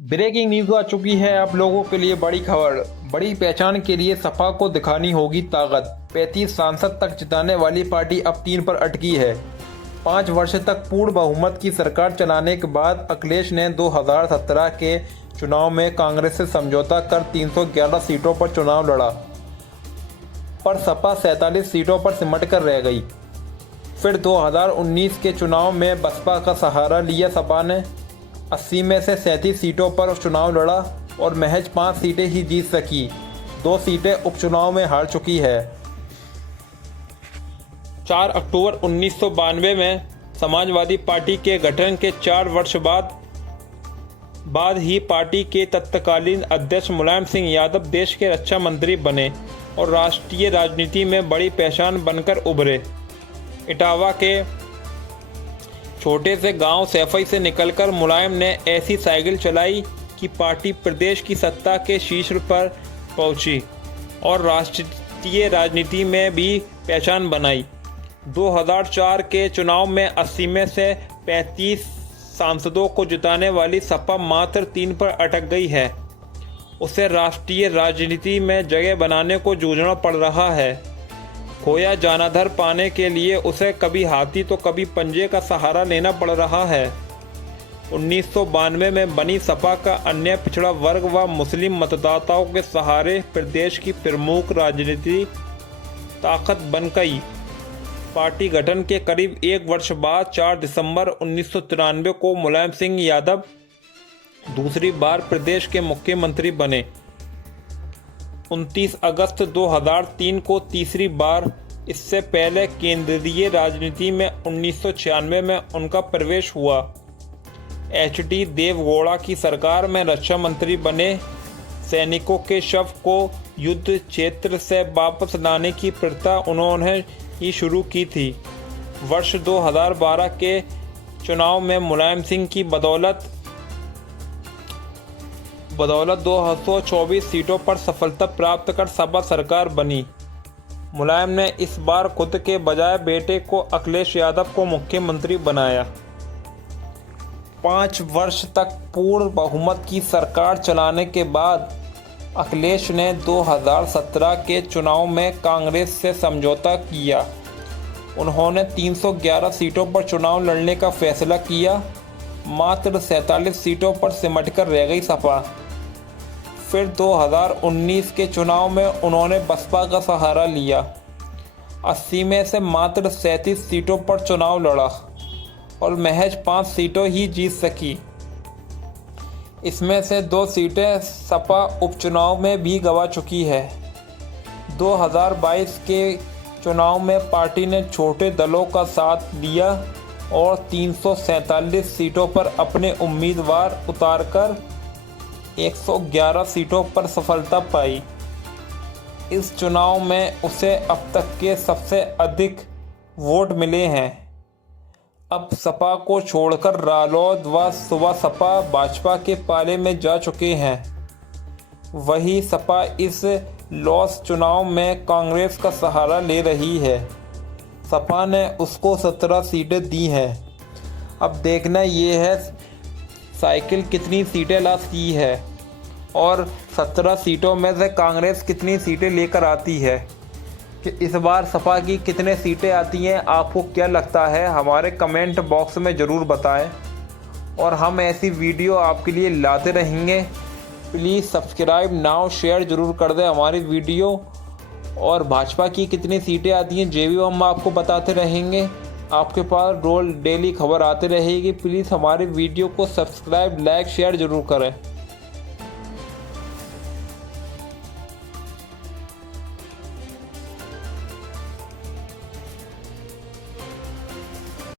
Breaking news आ चुकी है आप लोगों के लिए बड़ी खबर। बड़ी पहचान के लिए सपा को दिखानी होगी ताकत। 35 सांसद तक जिताने वाली पार्टी अब 3 पर अटकी है। 5 वर्ष तक पूर्ण बहुमत की सरकार चलाने के बाद अखिलेश ने 2017 के चुनाव में कांग्रेस से समझौता कर 311 सीटों पर चुनाव लड़ा, पर सपा 47 सीटों पर सिमट कर रह गई। फिर 2019 के चुनाव में बसपा का सहारा लिया सपा ने 80 में से 37 सीटों पर चुनाव लड़ा और महज 5 सीटें ही जीत सकी। 2 सीटें उपचुनाव में हार चुकी है। 4 अक्टूबर 1992 में समाजवादी पार्टी के गठन के 4 वर्ष बाद ही पार्टी के तत्कालीन अध्यक्ष मुलायम सिंह यादव देश के रक्षा मंत्री बने और राष्ट्रीय राजनीति में बड़ी पहचान बनकर उभरे। इटावा के छोटे से गांव सैफई से निकलकर मुलायम ने ऐसी साइकिल चलाई कि पार्टी प्रदेश की सत्ता के शीर्ष पर पहुंची और राष्ट्रीय राजनीति में भी पहचान बनाई। 2004 के चुनाव में 80 में से 35 सांसदों को जिताने वाली सपा मात्र 3 पर अटक गई है। उसे राष्ट्रीय राजनीति में जगह बनाने को जूझना पड़ रहा है। खोया जनाधार पाने के लिए उसे कभी हाथी तो कभी पंजे का सहारा लेना पड़ रहा है। 1992 में बनी सपा का अन्य पिछड़ा वर्ग व मुस्लिम मतदाताओं के सहारे प्रदेश की प्रमुख राजनीतिक ताकत बन गई। पार्टी गठन के करीब 1 वर्ष बाद 4 दिसंबर 1993 को मुलायम सिंह यादव दूसरी बार प्रदेश के मुख्यमंत्री बने। 29 अगस्त 2003 को तीसरी बार। इससे पहले केंद्रीय राजनीति में 1996 में उनका प्रवेश हुआ। एचडी देवगौड़ा की सरकार में रक्षा मंत्री बने। सैनिकों के शव को युद्ध क्षेत्र से वापस लाने की प्रथा उन्होंने ही शुरू की थी। वर्ष 2012 के चुनाव में मुलायम सिंह की बदौलत 224 सीटों पर सफलता प्राप्त कर सपा सरकार बनी। मुलायम ने इस बार खुद के बजाय बेटे को अखिलेश यादव को मुख्यमंत्री बनाया। 5 वर्ष तक पूर्ण बहुमत की सरकार चलाने के बाद अखिलेश ने 2017 के चुनाव में कांग्रेस से समझौता किया। उन्होंने 311 सीटों पर चुनाव लड़ने का फैसला किया। मात्र 47 सीटों पर सिमटकर रह गई सपा। फिर 2019 के चुनाव में उन्होंने बसपा का सहारा लिया। 80 में से मात्र 37 सीटों पर चुनाव लड़ा और महज 5 सीटों ही जीत सकी। इसमें से 2 सीटें सपा उपचुनाव में भी गंवा चुकी है। 2022 के चुनाव में पार्टी ने छोटे दलों का साथ दिया और 347 सीटों पर अपने उम्मीदवार उतारकर 111 सीटों पर सफलता पाई। इस चुनाव में उसे अब तक के सबसे अधिक वोट मिले हैं। अब सपा को छोड़कर रालोद व सुबह सपा भाजपा के पाले में जा चुके हैं। वही सपा इस लॉस चुनाव में कांग्रेस का सहारा ले रही है। सपा ने उसको 17 सीटें दी हैं। अब देखना ये है साइकिल कितनी सीटें लाती है और 17 सीटों में से कांग्रेस कितनी सीटें लेकर आती है कि इस बार सपा की कितने सीटें आती हैं। आपको क्या लगता है हमारे कमेंट बॉक्स में ज़रूर बताएं और हम ऐसी वीडियो आपके लिए लाते रहेंगे। प्लीज़ सब्सक्राइब नाउ, शेयर ज़रूर कर दें हमारी वीडियो। और भाजपा की कितनी सीटें आती हैं ये भी हम आपको बताते रहेंगे। आपके पास रोज़ डेली खबर आती रहेगी। प्लीज़ हमारे वीडियो को सब्सक्राइब, लाइक, शेयर ज़रूर करें।